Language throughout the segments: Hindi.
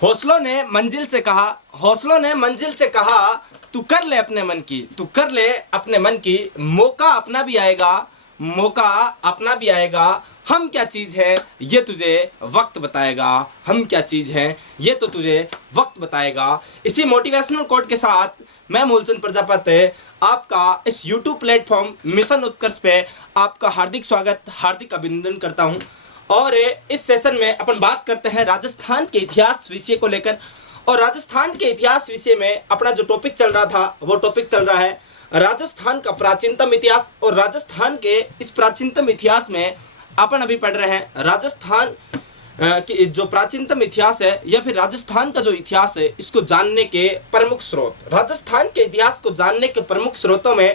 हौसलों ने मंजिल से कहा, हौसलों ने मंजिल से कहा, तू कर ले अपने मन की, तू कर ले अपने मन की, मौका अपना भी आएगा, मौका अपना भी आएगा। हम क्या चीज़ है ये तुझे वक्त बताएगा, हम क्या चीज़ है ये तो तुझे वक्त बताएगा। इसी मोटिवेशनल कोट के साथ मैं मूलचंद प्रजापति आपका इस YouTube प्लेटफॉर्म मिशन उत्कर्ष पे आपका हार्दिक स्वागत, हार्दिक अभिनंदन करता हूँ। और इस सेशन में अपन बात करते हैं राजस्थान के इतिहास विषय को लेकर। और राजस्थान के इतिहास विषय में अपना जो टॉपिक चल रहा था वो टॉपिक चल रहा है राजस्थान का प्राचीनतम इतिहास। और राजस्थान के इस प्राचीनतम इतिहास में अपन अभी पढ़ रहे हैं राजस्थान की जो प्राचीनतम इतिहास है या फिर राजस्थान का जो इतिहास है इसको जानने के प्रमुख स्रोत। राजस्थान के इतिहास को जानने के प्रमुख स्रोतों में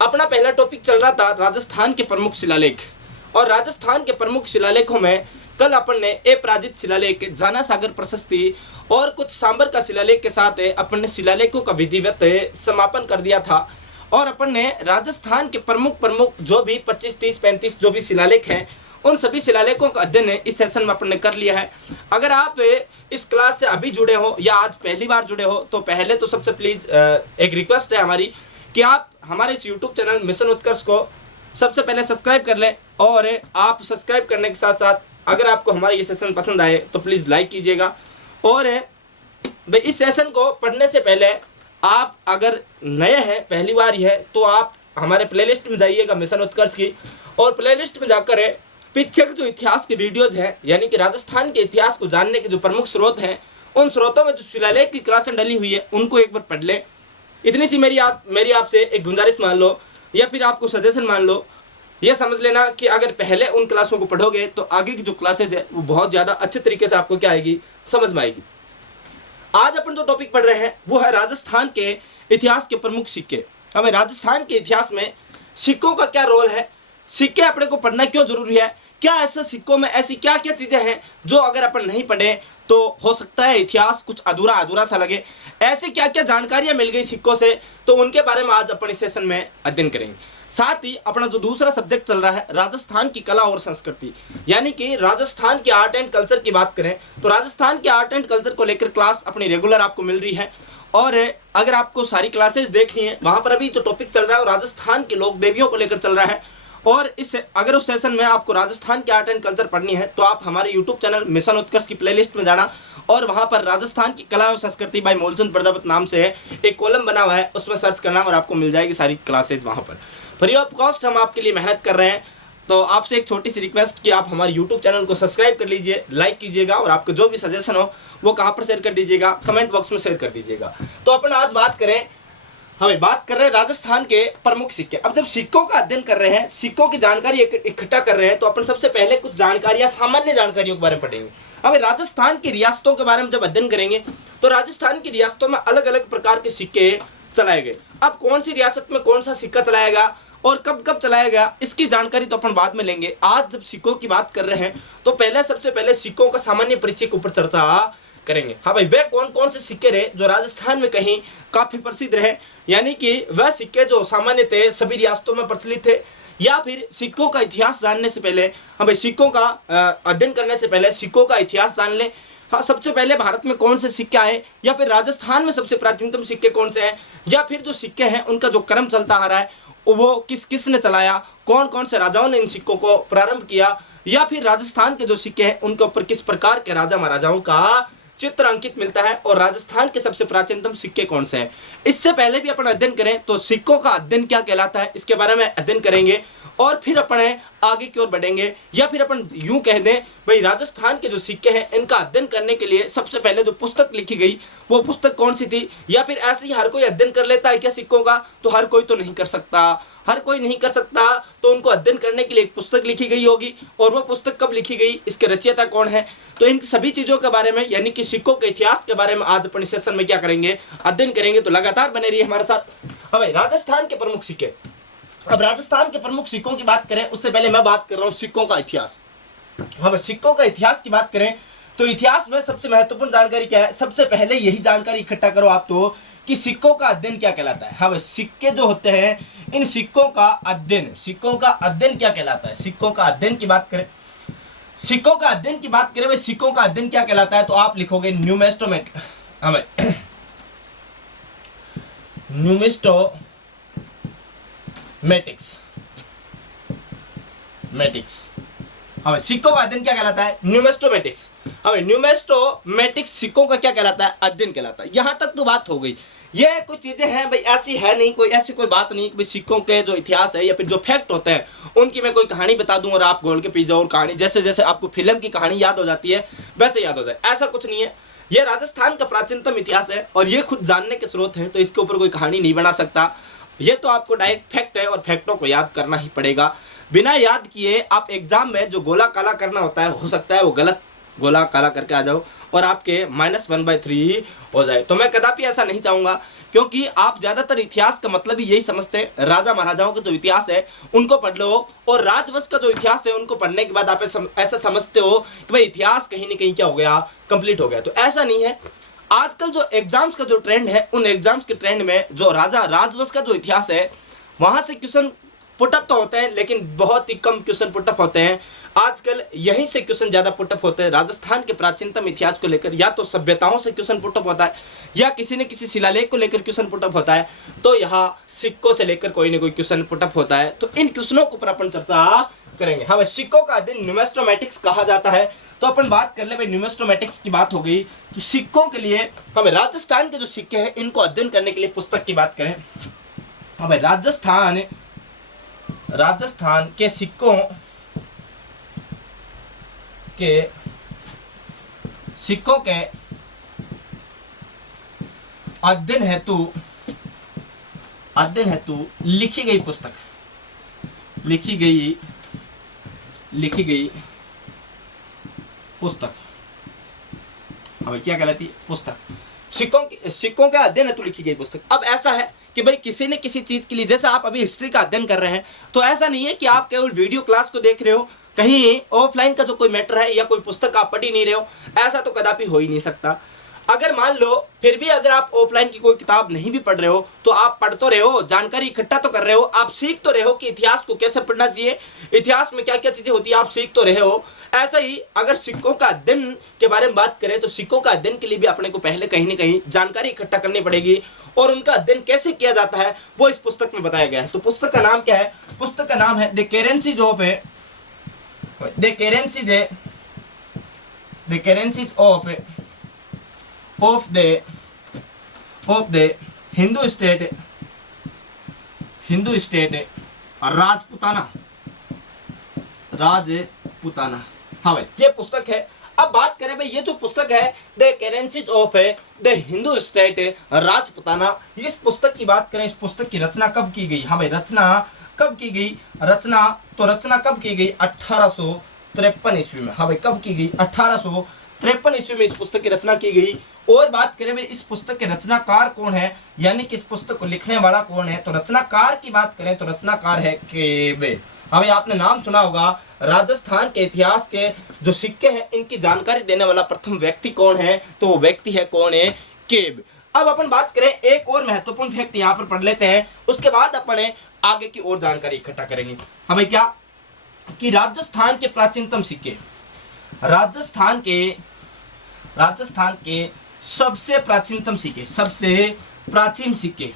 अपना पहला टॉपिक चल रहा था राजस्थान के प्रमुख शिलालेख। और राजस्थान के प्रमुख शिलालेखों में कल अपन ने अपराजित शिलालेख, जाना सागर प्रशस्ति और कुछ सांबर का शिलालेख के साथ अपन ने शिलालेखों का विधिवत समापन कर दिया था। और अपन ने राजस्थान के प्रमुख जो भी 25, 30, 35 जो भी शिलालेख हैं उन सभी शिलालेखों का अध्ययन इस सेशन में अपन ने कर लिया है। अगर आप इस क्लास से अभी जुड़े हो या आज पहली बार जुड़े हो तो पहले तो सबसे प्लीज़ एक रिक्वेस्ट है हमारी कि आप हमारे इस यूट्यूब चैनल मिशन उत्कर्ष को सबसे पहले सब्सक्राइब कर लें। और आप सब्सक्राइब करने के साथ साथ अगर आपको हमारा ये सेशन पसंद आए तो प्लीज़ लाइक कीजिएगा। और भाई इस सेशन को पढ़ने से पहले आप अगर नए हैं, पहली बार ही है, तो आप हमारे प्लेलिस्ट में जाइएगा मिशन उत्कर्ष की, और प्लेलिस्ट में जाकर पीछे के जो इतिहास की वीडियोज़ हैं यानी कि राजस्थान के इतिहास को जानने के जो प्रमुख स्रोत हैं उन स्रोतों में जो शिलालेख की क्लासें डली हुई है उनको एक बार पढ़ लें। इतनी सी मेरी आपसे एक गुजारिश मान लो या फिर आपको सजेशन मान लो, ये समझ लेना कि अगर पहले उन क्लासों को पढ़ोगे तो आगे की जो क्लासेज है वो बहुत ज़्यादा अच्छे तरीके से आपको क्या आएगी, समझ में आएगी। आज अपन जो टॉपिक पढ़ रहे हैं वो है राजस्थान के इतिहास के प्रमुख सिक्के। हमें राजस्थान के इतिहास में सिक्कों का क्या रोल है, सिक्के अपने को पढ़ना क्यों जरूरी है, क्या ऐसे सिक्कों में ऐसी क्या क्या चीज़ें हैं जो अगर अपन नहीं पढ़े तो हो सकता है इतिहास कुछ अधूरा अधूरा सा लगे, ऐसी क्या क्या जानकारियाँ मिल गई सिक्कों से, तो उनके बारे में आज अपन इस सेशन में अध्ययन करेंगे। साथ ही अपना जो दूसरा सब्जेक्ट चल रहा है राजस्थान की कला और संस्कृति, यानी कि राजस्थान के आर्ट एंड कल्चर की बात करें तो राजस्थान के आर्ट एंड कल्चर को लेकर क्लास अपनी रेगुलर आपको मिल रही है। और अगर आपको सारी क्लासेस देखनी है वहाँ पर अभी जो टॉपिक चल रहा है वो राजस्थान के लोक देवियों को लेकर चल रहा है। और इस अगर उस सेशन में आपको राजस्थान के आर्ट एंड कल्चर पढ़नी है तो आप हमारे यूट्यूब चैनल मिशन उत्कर्ष की प्लेलिस्ट में जाना और वहाँ पर राजस्थान की कला और संस्कृति बाय मूलचंद प्रजापति नाम से एक कॉलम बना हुआ है, उसमें सर्च करना और आपको मिल जाएगी सारी क्लासेज वहाँ पर। फ्री ऑफ कॉस्ट हम आपके लिए मेहनत कर रहे हैं, तो आपसे एक छोटी सी रिक्वेस्ट कि आप हमारे यूट्यूब चैनल को सब्सक्राइब कर लीजिए, लाइक कीजिएगा और आपको जो भी सजेशन हो वो कहाँ पर शेयर कर दीजिएगा, कमेंट बॉक्स में शेयर कर दीजिएगा। तो अपन आज बात कर रहे हैं राजस्थान के प्रमुख सिक्के। अब जब सिक्कों का अध्ययन कर रहे हैं, सिक्कों की जानकारी इकट्ठा कर रहे हैं तो अपन सबसे पहले कुछ जानकारियां, सामान्य जानकारियों के बारे में पढ़ेंगे। अब राजस्थान की रियासतों के बारे में जब अध्ययन करेंगे तो राजस्थान की रियासतों में अलग अलग प्रकार के सिक्के चलाए गए। अब कौन सी रियासत में कौन सा सिक्का चलाया गया और कब कब चलाया गया इसकी जानकारी तो अपन बाद में लेंगे। आज जब सिक्कों की बात कर रहे हैं तो सबसे पहले सिक्कों का सामान्य परिचय के ऊपर चर्चा करेंगे। हाँ भाई, वे कौन कौन से सिक्के रहे जो राजस्थान में कहीं काफ़ी प्रसिद्ध रहे, यानी कि वह सिक्के जो सामान्य थे सभी रियासतों में प्रचलित थे, या फिर सिक्कों का इतिहास जानने से पहले, हाँ भाई, सिक्कों का अध्ययन करने से पहले सिक्कों का इतिहास जान लें। हाँ, सबसे पहले भारत में कौन से सिक्के आए, या फिर राजस्थान में सबसे प्राचीनतम सिक्के कौन से हैं, या फिर जो सिक्के हैं उनका जो क्रम चलता आ रहा है वो किसने चलाया, कौन कौन से राजाओं ने इन सिक्कों को प्रारंभ किया, या फिर राजस्थान के जो सिक्के हैं उनके ऊपर किस प्रकार के राजा महाराजाओं का चित्र अंकित मिलता है और राजस्थान के सबसे प्राचीनतम सिक्के कौन से हैं। इससे पहले भी अपन अध्ययन करें तो सिक्कों का अध्ययन क्या कहलाता है इसके बारे में अध्ययन करेंगे और फिर अपन आगे की ओर बढ़ेंगे। या फिर अपन यूं कह दें भाई, राजस्थान के जो सिक्के हैं इनका अध्ययन करने के लिए सबसे पहले जो पुस्तक लिखी गई वो पुस्तक कौन सी थी, या फिर ऐसे ही हर कोई अध्ययन कर लेता है क्या सिक्कों का, तो हर कोई तो नहीं कर सकता, हर कोई नहीं कर सकता, तो उनको अध्ययन करने के लिए एक पुस्तक लिखी गई होगी। और वो पुस्तक कब लिखी गई, इसके रचयिता कौन है, तो इन सभी चीज़ों के बारे में यानी कि सिक्कों के इतिहास के बारे में आज अपन सेशन में क्या करेंगे, अध्ययन करेंगे। तो लगातार बने रहिए हमारे साथ। हाँ भाई, राजस्थान के प्रमुख सिक्के। अब राजस्थान के प्रमुख सिक्कों की बात करें उससे पहले मैं बात कर रहा हूँ सिक्कों का इतिहास। हम सिक्कों का इतिहास की बात करें तो इतिहास में सबसे महत्वपूर्ण जानकारी क्या है, सबसे पहले यही जानकारी इकट्ठा करो आप तो कि सिक्कों का अध्ययन क्या कहलाता है। हाँ, सिक्के जो होते हैं इन सिक्कों का अध्ययन क्या कहलाता है। सिक्कों का अध्ययन की बात करें सिक्कों का अध्ययन की बात करें भाई, सिक्कों का अध्ययन क्या कहलाता है, तो आप लिखोगे न्यूमेस्टोमेटिक्स, हमें न्यूमेस्टोमेटिक्स, हमें सिक्कों का अध्ययन क्या कहलाता है, न्यूमेस्टोमेटिक्स। हमें न्यूमेस्टोमेटिक्स सिक्कों का क्या कहलाता है, अध्ययन कहलाता है। यहां तक तो बात हो गई। ये कुछ चीजें हैं भाई, ऐसी है नहीं, कोई ऐसी कोई बात नहीं कि भाई सिक्कों के जो इतिहास है या फिर जो फैक्ट होते हैं उनकी मैं कोई कहानी बता दूं और आप गोल के पी जाओ और कहानी जैसे जैसे आपको फिल्म की कहानी याद हो जाती है वैसे याद हो जाए, ऐसा कुछ नहीं है। ये राजस्थान का प्राचीनतम इतिहास है और ये खुद जानने के स्रोत है, तो इसके ऊपर कोई कहानी नहीं बना सकता। ये तो आपको डायरेक्ट फैक्ट है और फैक्टों को याद करना ही पड़ेगा। बिना याद किए आप एग्जाम में जो गोला काला करना होता है, हो सकता है वो गलत गोला काला करके आ जाओ और आपके -1/3 हो जाए। तो मैं कदापि ऐसा नहीं चाहूँगा, क्योंकि आप ज़्यादातर इतिहास का मतलब ही यही समझते हैं, राजा महाराजाओं का जो इतिहास है उनको पढ़ लो और राजवंश का जो इतिहास है उनको पढ़ने के बाद आप ऐसा समझते हो कि भाई इतिहास कहीं ना कहीं क्या हो गया, कंप्लीट हो गया। तो ऐसा नहीं है। आजकल जो एग्जाम्स का जो ट्रेंड है, उन एग्जाम्स के ट्रेंड में जो राजवंश का जो इतिहास है वहाँ से क्वेश्चन पुटअप तो होते हैं, लेकिन बहुत ही कम क्वेश्चन पुटअप होते हैं। आजकल यहीं से क्वेश्चन ज़्यादा पुटअप होते हैं। राजस्थान के प्राचीनतम इतिहास को लेकर या तो सभ्यताओं से क्वेश्चन पुटअप होता है या किसी न किसी शिलालेख को लेकर क्वेश्चन पुटअप होता है। तो यहाँ सिक्कों से लेकर कोई ना कोई क्वेश्चन पुटअप होता है। तो इन क्वेश्चनों के ऊपर अपन चर्चा करेंगे। हाँ, सिक्कों का अध्ययन न्यूमेस्टोमेटिक्स कहा जाता है। तो अपन बात कर ले भाई, न्यूमेस्टोमेटिक्स की बात हो गई, तो सिक्कों के लिए हमें राजस्थान के जो सिक्के हैं इनको अध्ययन करने के लिए पुस्तक की बात करें। हाँ भाई, राजस्थान के सिक्कों के अध्ययन हेतु लिखी गई पुस्तक, हमें क्या कहलाती है, पुस्तक। सिक्कों के अध्ययन हेतु लिखी गई पुस्तक। अब ऐसा है कि भाई किसी न किसी चीज़ के लिए, जैसे आप अभी हिस्ट्री का अध्ययन कर रहे हैं, तो ऐसा नहीं है कि आप केवल वीडियो क्लास को देख रहे हो, कहीं ऑफलाइन का जो कोई मैटर है या कोई पुस्तक आप पढ़ ही नहीं रहे हो, ऐसा तो कदापि हो ही नहीं सकता। अगर मान लो फिर भी अगर आप ऑफलाइन की कोई किताब नहीं भी पढ़ रहे हो, तो आप पढ़ तो रहे हो, जानकारी इकट्ठा तो कर रहे हो, आप सीख तो रहे हो कि इतिहास को कैसे पढ़ना चाहिए, इतिहास में क्या क्या चीज़ें होती है, आप सीख तो रहे हो। ऐसा ही अगर सिक्कों का अध्ययन के बारे में बात करें, तो सिक्कों का अध्ययन के लिए भी अपने को पहले कहीं ना कहीं जानकारी इकट्ठा करनी पड़ेगी और उनका अध्ययन कैसे किया जाता है वो इस पुस्तक में बताया गया है। तो पुस्तक का नाम क्या है, पुस्तक का नाम है the currencies of the Hindu state Rajputana. हाँ भाई, ये पुस्तक है। अब बात करें भाई, ये जो पुस्तक है the currencies of the Hindu state Rajputana, इस पुस्तक की बात करें, इस पुस्तक की रचना कब की गई। हाँ भाई, रचना कब की गई, रचना कब की गई, 1853 ईस्वी में। हाँ भाई, कब की गई, 1853 ईस्वी में इस पुस्तक की रचना की गई। और बात करें भाई, इस पुस्तक के रचनाकार कौन है, यानी कि इस पुस्तक को लिखने वाला कौन है, तो रचनाकार की बात करें तो रचनाकार है केब। हाँ भाई, आपने नाम सुना होगा। राजस्थान के इतिहास के जो सिक्के हैं इनकी जानकारी देने वाला प्रथम व्यक्ति कौन है, तो वो व्यक्ति है कौन है, केब। अब अपन बात करें, एक और महत्वपूर्ण फैक्ट यहाँ पर पढ़ लेते हैं, उसके बाद अपन आगे की और जानकारी इकट्ठा करेंगे। हमें क्या कि राजस्थान के प्राचीनतम सिक्के, राजस्थान के सबसे प्राचीनतम सिक्के, सबसे प्राचीन सिक्के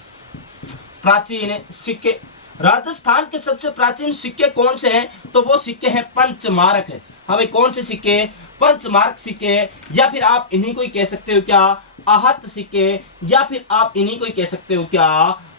राजस्थान के सबसे प्राचीन सिक्के कौन से हैं, तो वो सिक्के हैं पंचमार्क है। हाँ भाई, कौन से सिक्के, पंचमार्क सिक्के, या फिर आप इन्हीं को ही कह सकते हो क्या, आहत सिक्के, या फिर आप इन्हीं को ही कह सकते हो क्या,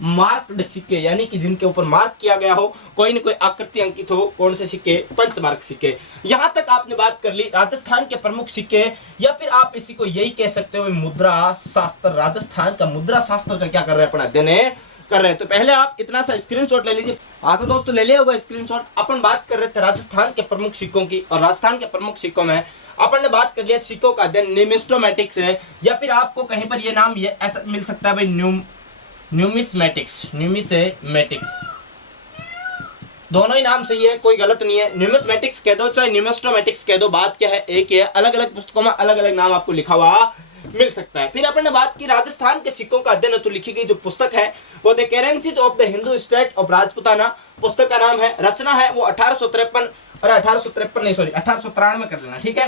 मार्क्ड सिक्के, यानी कि जिनके ऊपर मार्क किया गया हो, कोई न कोई आकृति अंकित हो। कौन से सिक्के, पंचमार्क सिक्के। यहाँ तक आपने बात कर ली राजस्थान के प्रमुख सिक्के, या फिर आप इसी को यही कह सकते हो मुद्रा शास्त्र। राजस्थान का मुद्रा शास्त्र का क्या कर रहे हैं, अपना अध्ययन कर रहे हैं। तो पहले आप इतना सा स्क्रीनशॉट ले लीजिए। हाँ तो दोस्तों, ले लिया होगा स्क्रीनशॉट। अपन बात कर रहे थे राजस्थान के प्रमुख सिक्कों की, और राजस्थान के प्रमुख सिक्कों में अपन ने बात कर लिया सिक्कों का अध्ययन न्यूमेस्टोमेटिक्स है, या फिर आपको कहीं पर ये नाम ये ऐसा मिल सकता है भाई, न्यूमिसमेटिक्स। दोनों ही नाम सही है, कोई गलत नहीं है। न्यूमिसमेटिक्स कह दो चाहे न्यूमेस्टोमेटिक्स कह दो, बात क्या है, एक ही है। अलग अलग पुस्तकों में अलग अलग नाम आपको लिखा हुआ मिल सकता है। फिर अपन ने बात की राजस्थान के सिक्कों का अध्ययन हेतु लिखी गई जो पुस्तक है वो the currencies of the Hindu state of Rajputana, पुस्तक का नाम है। रचना है वो 1853 अरे 1853 नहीं, सॉरी 1893 कर लेना, ठीक है।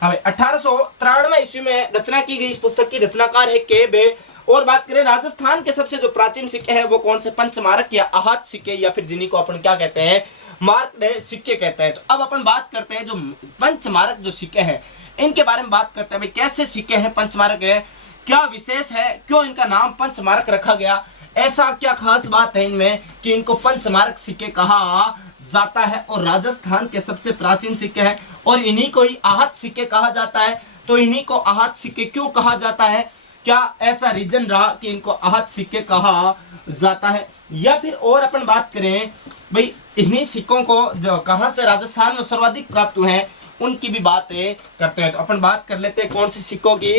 हाँ भाई 1893 ईस्वी में रचना की गई। इस पुस्तक की रचनाकार है के बे। और बात करें राजस्थान के सबसे जो प्राचीन सिक्के हैं वो कौन से, पंचमारक या आहत सिक्के, या फिर जिन्हीं को अपन क्या कहते हैं, मार्कड सिक्के कहते हैं। तो अब अपन बात करते हैं जो पंचमारक जो सिक्के हैं इनके बारे में बात करते हैं। भाई कैसे सिक्के हैं, पंचमारक है, क्या विशेष है, क्यों इनका नाम पंचमारक रखा गया, ऐसा क्या खास बात है इनमें कि इनको पंचमारक सिक्के कहा जाता है। और राजस्थान के सबसे प्राचीन सिक्के हैं और इन्हीं को ही आहत सिक्के कहा जाता है। तो इन्हीं को आहत सिक्के क्यों कहा जाता है, क्या ऐसा रीजन रहा कि इनको आहत सिक्के कहा जाता है। या फिर और अपन बात करें भाई इन्हीं सिक्कों को जो कहां से राजस्थान में सर्वाधिक प्राप्त हुए हैं उनकी भी बातें करते हैं। तो अपन बात कर लेते हैं कौन सी सिक्कों की,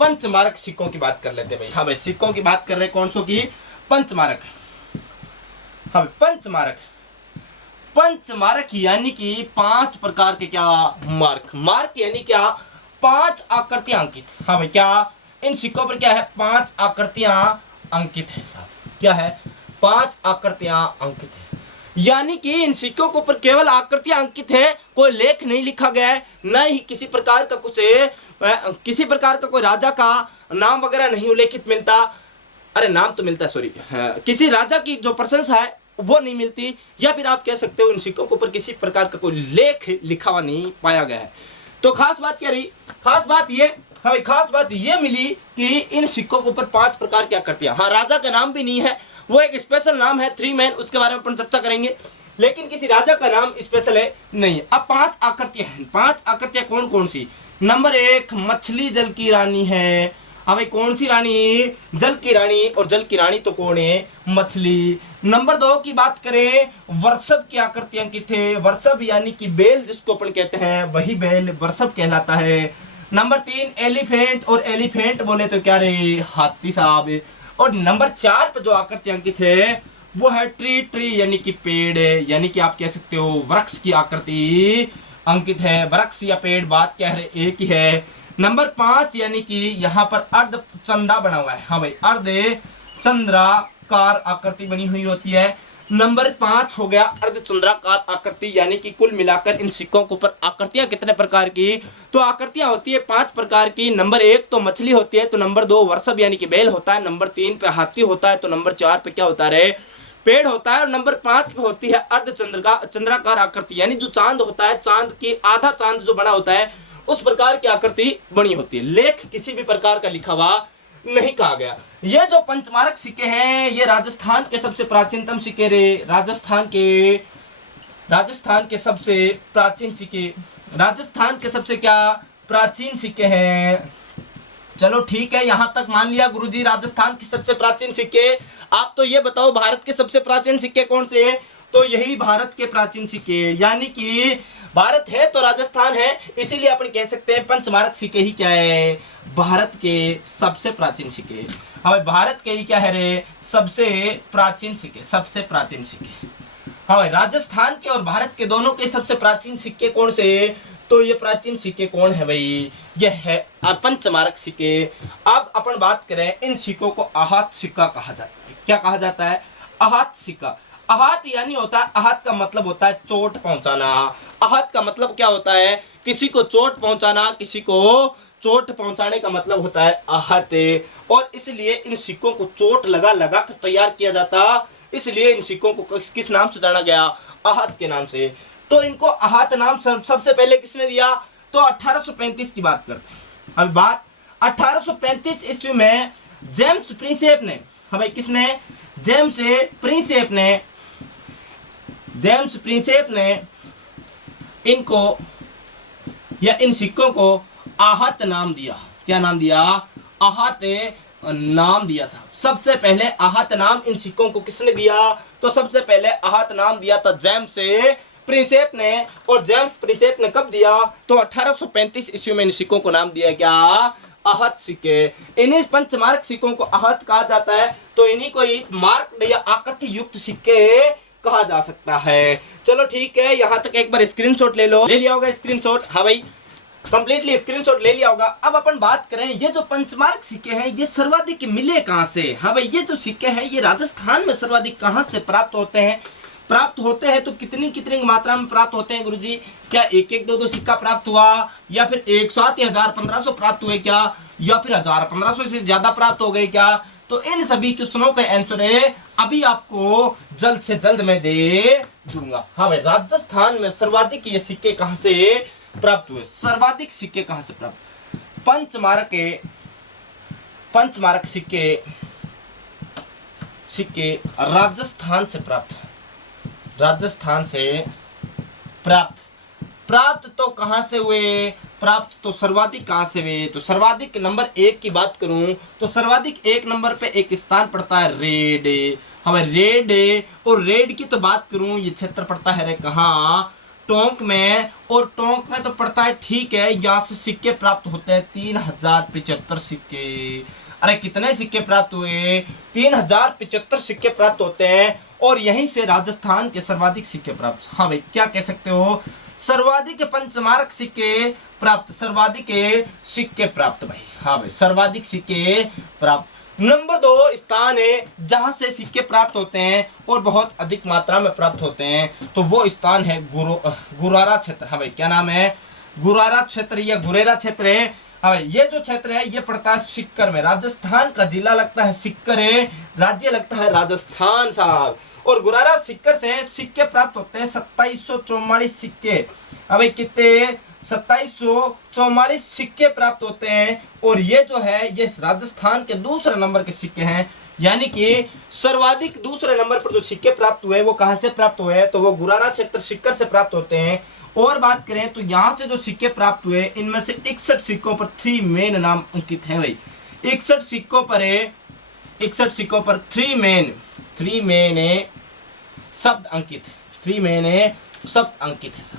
पंचमारक सिक्कों की बात कर लेते हैं भाई। हाँ भाई सिक्कों की बात कर रहे हैं, कौन सो की, पंचमारक। हाँ पंचमारक, पंचमारक यानी कि 5 प्रकार के क्या मार्क, मार्क यानी क्या 5 आकृतियां अंकित। हाँ भाई क्या इन सिक्कों पर क्या है, 5 आकृतियां अंकित है साहब, क्या है 5 आकृतियां अंकित है। यानी कि इन सिक्कों के ऊपर केवल आकृतियां अंकित है, कोई लेख नहीं लिखा गया है, न ही किसी प्रकार का किसी प्रकार का कोई राजा का नाम वगैरह नहीं उल्लेखित मिलता। अरे नाम तो मिलता है, सॉरी, किसी राजा की जो प्रशंसा है वो नहीं मिलती। या फिर आप कह सकते हो इन सिक्कों के ऊपर किसी प्रकार का कोई लेख लिखा हुआ नहीं पाया गया है। तो खास बात क्या रही, खास बात ये, हाँ भाई खास बात ये मिली कि इन सिक्कों के ऊपर 5 प्रकार की आकृतियां, हाँ राजा का नाम भी नहीं है, वो एक स्पेशल नाम है 3 मैन, उसके बारे में अपन चर्चा करेंगे, लेकिन किसी राजा का नाम स्पेशल है नहीं है। अब 5 आकृतियां हैं, 5 आकृतियां कौन कौन सी, नंबर 1 मछली जल की रानी है। अब भाई कौन सी रानी, जल की रानी, और जल की रानी तो कौन है, मछली। नंबर 2 की बात करें, वर्षभ की आकृति अंकित है, वर्षभ यानी कि बेल जिसको अपन कहते हैं वही बेल वर्षभ कहलाता है। नंबर 3 एलिफेंट, और एलिफेंट बोले तो क्या रे, हाथी साहब। और नंबर 4 पे जो आकृति अंकित है वो है ट्री, ट्री यानी कि पेड़, यानी कि आप कह सकते हो वृक्ष की आकृति अंकित है, वृक्ष या पेड़ बात क्या है एक ही है। नंबर 5 यानी कि यहाँ पर अर्ध चंदा बना हुआ है, हाँ भाई अर्ध चंद्राकार आकृति बनी हुई होती है। नंबर 5 हो गया अर्ध चंद्राकार आकृति, यानी कि कुल मिलाकर इन सिक्कों के ऊपर आकृतियां कितने प्रकार की, तो आकृतियां होती है 5 प्रकार की। नंबर 1 तो मछली होती है, तो नंबर 2 वर्षभ यानी कि बेल होता है, नंबर 3 पे हाथी होता है, तो नंबर 4 पे क्या होता है, पेड़ होता है, और नंबर 5 पे होती है अर्ध चंद्राकार आकृति, यानी जो चांद होता है, चांद की आधा चांद जो बना होता है उस प्रकार की आकृति बनी होती है। लेख किसी भी प्रकार का लिखा हुआ नहीं कहा गया। ये जो पंचमारक सिक्के हैं ये राजस्थान के सबसे प्राचीनतम सिक्के रे, राजस्थान के सबसे प्राचीन सिक्के, राजस्थान के सबसे क्या प्राचीन सिक्के हैं। चलो ठीक है, यहां तक मान लिया गुरुजी राजस्थान की सबसे प्राचीन सिक्के। आप तो ये बताओ भारत के सबसे प्राचीन सिक्के कौन से हैं, तो यही भारत के प्राचीन सिक्के, यानी कि भारत है तो राजस्थान है, इसीलिए अपन कह सकते हैं पंचमारक सिक्के ही क्या है, भारत के सबसे प्राचीन सिक्के। हाँ भारत के ही क्या है रे, सबसे प्राचीन सिक्के, सबसे प्राचीन सिक्के। हाँ भाई राजस्थान के और भारत के दोनों के सबसे प्राचीन सिक्के कौन से, तो ये प्राचीन सिक्के कौन है भाई, ये है पंचमारक सिक्के। अब अपन बात करें इन सिक्कों को आहत सिक्का कहा जाता है। क्या कहा जाता है, आहत सिक्का। आहत यानी होता है, आहत का मतलब होता है चोट पहुंचाना। आहत का मतलब क्या होता है, किसी को चोट पहुंचाना, किसी को चोट पहुंचाने का मतलब होता है आहत। और इसलिए इन सिक्कों को चोट लगा लगा कर तैयार किया जाता, इसलिए इन सिक्कों को किस नाम से जाना गया, आहत के नाम से। तो इनको आहत नाम सबसे पहले किसने दिया, तो 1835 की बात करते हैं। अब बात 1835 ईस्वी में जेम्स प्रिंसेप ने, हाँ भाई किसने, जेम्स प्रिंसेप ने इनको या इन सिक्कों को आहत नाम दिया। क्या नाम दिया, आहत नाम दिया साहब। सबसे पहले आहत नाम इन सिक्कों को किसने दिया, तो सबसे पहले आहत नाम दिया था जेम्स प्रिंसेप ने। और जेम्स प्रिंसेप ने कब दिया, तो 1835 ईस्वी में इन सिक्कों को नाम दिया क्या, आहत सिक्के। इन्हीं पंचमारक सिक्कों को आहत कहा जाता है, तो इन्हीं को ही मार्क या आकृति युक्त सिक्के कहा जा सकता है। चलो ठीक है, यहाँ तक एक बार स्क्रीनशॉट ले लिया होगा स्क्रीनशॉट, हाँ भाई कंप्लीटली स्क्रीनशॉट ले लिया होगा। अब अपन बात करें ये जो पंचमारक सिक्के हैं ये सर्वाधिक मिले कहाँ से, हाँ भाई ये जो सिक्के हैं ये राजस्थान में सर्वाधिक कहाँ से प्राप्त होते हैं, प्राप्त होते हैं तो कितनी कितनी मात्रा में प्राप्त होते हैं गुरुजी? क्या एक एक दो दो सिक्का प्राप्त हुआ, या फिर एक साथ 1000-1500 प्राप्त हुए क्या, या फिर 1000-1500 से ज्यादा प्राप्त हो गए क्या? तो इन सभी क्वेश्चनों का आंसर है अभी आपको जल्द से जल्द मैं दे दूंगा। हाँ भाई, राजस्थान में सर्वाधिक ये सिक्के कहां से प्राप्त हुए? सर्वाधिक सिक्के कहां से प्राप्त? पंचमारक सिक्के राजस्थान से प्राप्त, राजस्थान से प्राप्त तो कहां से हुए? प्राप्त तो सर्वाधिक कहां से हुए? तो सर्वाधिक नंबर 1 की बात करूं तो सर्वाधिक 1 नंबर पे एक स्थान पड़ता है रेड। हमें रेड, और रेड की तो बात करूं ये क्षेत्र पड़ता है रे कहां? टोंक में। और टोंक में तो पड़ता है, ठीक है, यहाँ से सिक्के प्राप्त होते हैं 3075 सिक्के। अरे कितने सिक्के प्राप्त हुए? 3075 सिक्के प्राप्त होते हैं, और यहीं से राजस्थान के सर्वाधिक सिक्के प्राप्त। हाँ भाई, क्या कह सकते हो? सर्वाधिक पंचमारक सिक्के प्राप्त, सर्वाधिक सिक्के प्राप्त भाई। हाँ भाई, सर्वाधिक सिक्के प्राप्त। नंबर 2 स्थान है जहां से सिक्के प्राप्त होते हैं और बहुत अधिक मात्रा में प्राप्त होते हैं, तो वो स्थान है गुरारा क्षेत्र। हाँ भाई, क्या नाम है? गुरारा क्षेत्र या गुरेरा क्षेत्र है। हाँ भाई, ये जो क्षेत्र है ये पड़ता है सीकर में। राजस्थान का जिला लगता है सीकर है, राज्य लगता है राजस्थान साहब। और गुरारा सीकर से सिक्के प्राप्त होते हैं 2744 सिक्के। अभी कितने? 2744 सिक्के प्राप्त होते हैं, और ये जो है ये राजस्थान के दूसरे नंबर के सिक्के हैं। यानी कि सर्वाधिक दूसरे नंबर पर जो सिक्के प्राप्त हुए वो कहां से प्राप्त हुए? तो वो गुरारा क्षेत्र सीकर से प्राप्त होते हैं। और बात करें तो यहाँ से जो सिक्के प्राप्त हुए इनमें से 61 सिक्कों पर 3 मेन नाम अंकित है भाई। 61 सिक्कों पर 3 मेन शब्द अंकित है। 3 मेन शब्द अंकित है सर।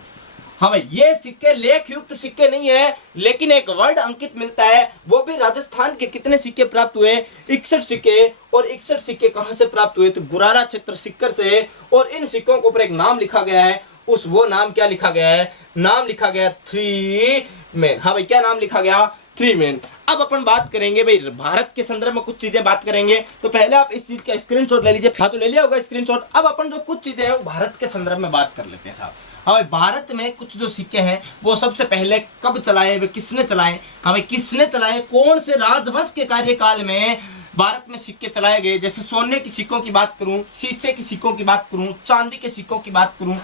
हाँ भाई, ये सिक्के लेख युक्त सिक्के नहीं है, लेकिन एक वर्ड अंकित मिलता है। वो भी राजस्थान के कितने सिक्के प्राप्त हुए? 61 सिक्के। और 61 सिक्के कहां से प्राप्त हुए? तो गुरारा क्षेत्र सीकर से। और इन सिक्कों के ऊपर एक नाम लिखा गया है, वो नाम क्या लिखा गया है? नाम लिखा गया 3 मेन। हाँ भाई, क्या नाम लिखा गया? 3 मेन। अब अपन बात करेंगे भाई भारत के संदर्भ में कुछ चीजें बात करेंगे, तो पहले आप इस चीज का स्क्रीनशॉट ले लीजिए। हाँ, तो ले लिया होगा स्क्रीनशॉट। अब अपन जो कुछ चीजें हैं वो भारत के संदर्भ में बात कर लेते हैं साहब। हाँ भाई, भारत में कुछ जो सिक्के हैं वो सबसे पहले कब चलाए, वे किसने चलाए? हाँ भाई, किसने चलाए? कौन से राजवंश के कार्यकाल में भारत में सिक्के चलाए गए? जैसे सोने की सिक्कों की बात करूं, शीशे की सिक्कों की बात करूं, चांदी के सिक्कों की बात करूं।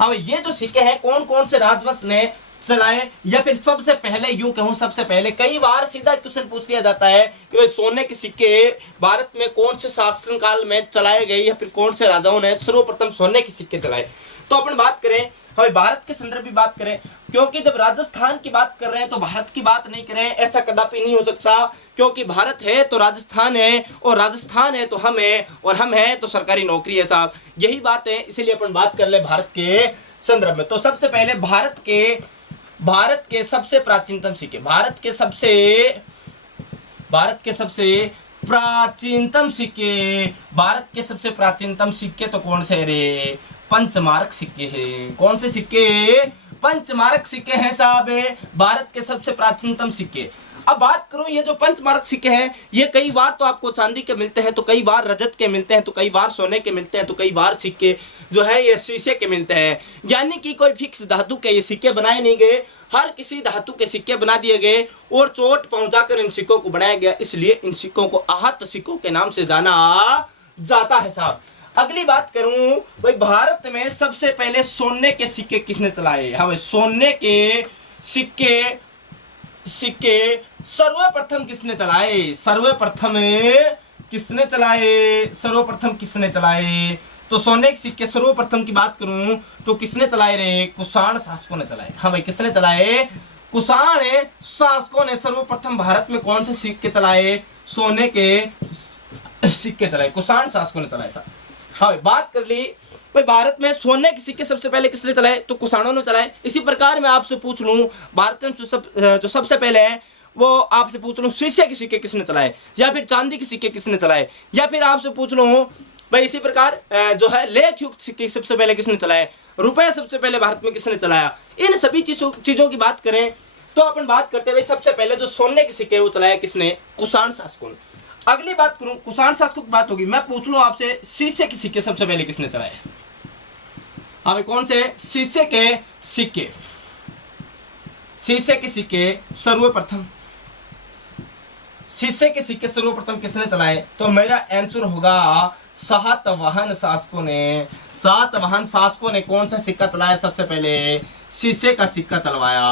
हाँ भाई, ये जो सिक्के हैं कौन कौन से राजवंश ने चलाए? या फिर सबसे पहले, यूं कहूं सबसे पहले, कई बार सीधा क्वेश्चन पूछ लिया जाता है कि भाई सोने के सिक्के भारत में कौन से शासनकाल में चलाए गए, या फिर कौन से राजाओं ने सर्वप्रथम सोने के सिक्के चलाए? तो अपन बात करें, हमें भारत के संदर्भ में बात करें, क्योंकि जब राजस्थान की बात कर रहे हैं तो भारत की बात नहीं करें, ऐसा कदापि नहीं हो सकता। क्योंकि भारत है तो राजस्थान है, और राजस्थान है तो हम है, और हम है तो सरकारी नौकरी है साहब। यही बात है, इसीलिए अपन बात कर ले भारत के संदर्भ में। तो सबसे पहले भारत के सबसे प्राचीनतम सिक्के, भारत के सबसे प्राचीनतम सिक्के तो कौन से रे? पंचमारक सिक्के हैं। कौन से सिक्के? पंचमारक सिक्के हैं साहब, भारत के सबसे प्राचीनतम सिक्के। अब बात करूं, ये जो पंचमारक सिक्के हैं ये कई बार तो आपको चांदी के मिलते हैं, तो कई बार रजत के मिलते हैं, तो कई बार सोने के मिलते हैं, तो कई बार सिक्के जो है ये शीशे के मिलते हैं। यानी कि कोई फिक्स धातु के ये सिक्के बनाए नहीं गए, हर किसी धातु के सिक्के बना दिए गए और चोट पहुंचाकर इन सिक्कों को बनाया गया। इसलिए इन सिक्कों को आहत सिक्कों के नाम से जाना जाता है साहब। अगली बात करूं भाई, भारत में सबसे पहले सोने के सिक्के किसने चलाए? हाँ भाई, सोने के सिक्के सर्वप्रथम किसने चलाए? सर्वप्रथम किसने चलाए? तो सोने के सिक्के सर्वप्रथम की बात करूं तो किसने चलाए रे? कुषाण शासकों ने चलाए। हाँ भाई, किसने चलाए? कुषाण शासकों ने सर्वप्रथम भारत में कौन से सिक्के चलाए? सोने के सिक्के चलाए, कुषाण शासकों ने चलाए साहब। हाँ भाई, बात कर ली भाई भारत में सोने के सिक्के सबसे पहले किसने चलाए? तो कुषाणों ने चलाए। इसी प्रकार मैं आपसे पूछ लूं, भारत में जो सबसे पहले है वो आपसे पूछ लूं, शीशे के सिक्के किसने चलाए, या फिर चांदी के सिक्के किसने चलाए, या फिर आपसे पूछ लूं भाई इसी प्रकार जो है लेख युक्त सिक्के सबसे पहले किसने चलाए, रुपया सबसे पहले भारत में किसने चलाया। इन सभी चीजों की बात करें तो अपन बात करते हैं भाई सबसे पहले जो सोने के सिक्के वो चलाया किसने? कुषाण शासकों ने। अगली बात करूं, कुषाण शासकों की बात होगी, मैं पूछ लूं आपसे शीशे के सिक्के सबसे पहले किसने चलाए? अब कौन से? शीशे के सिक्के। शीशे के सिक्के सर्वप्रथम, शीशे के सिक्के सर्वप्रथम किसने चलाए? तो मेरा आंसर होगा सातवाहन शासकों ने। सातवाहन शासकों ने कौन सा सिक्का चलाया? सबसे पहले शीशे का सिक्का चलवाया।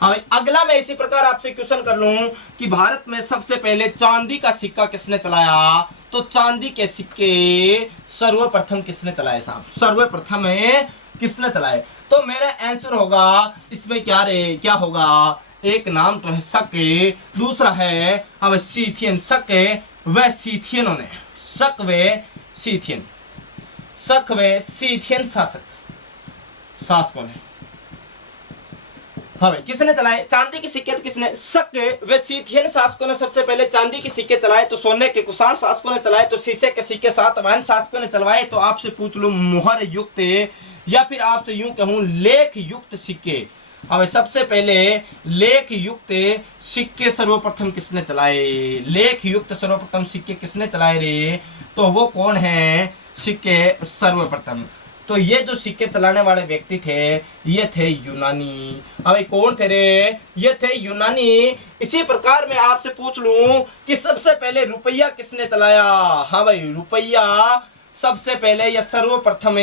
हाँ, अगला मैं इसी प्रकार आपसे क्वेश्चन कर लूं कि भारत में सबसे पहले चांदी का सिक्का किसने चलाया? तो चांदी के सिक्के सर्वप्रथम किसने चलाए साहब? सर्वप्रथम किसने चलाए? तो मेरा आंसर होगा इसमें क्या होगा? एक नाम तो है शक, दूसरा है अब सीथियन। शक व सीथियनों ने, शक व सीथियन, शक व सीथियन शासकों ने। हाँ भाई, किसने चलाए चांदी के सिक्के? तो किसने? शक व सीथियन शासकों ने सबसे पहले चांदी के सिक्के चलाए। तो सोने के कुषाण शासकों ने चलाए। तो शीशे के सिक्के सातवाहन शासकों ने चलवाए। तो आपसे पूछ लूं मुहर युक्त या फिर आपसे यूं कहूं लेख युक्त सिक्के। अब सबसे पहले लेख युक्त सिक्के सर्वप्रथम किसने चलाए? लेख युक्त सर्वप्रथम सिक्के किसने चलाए रे? तो वो कौन है सिक्के सर्वप्रथम? तो ये जो सिक्के चलाने वाले व्यक्ति थे ये थे यूनानी। अब कौन थे रे? ये थे यूनानी। इसी प्रकार मैं आपसे पूछ लूं कि सबसे पहले रुपया किसने चलाया? हाँ भाई, रुपया सबसे पहले या सर्वप्रथम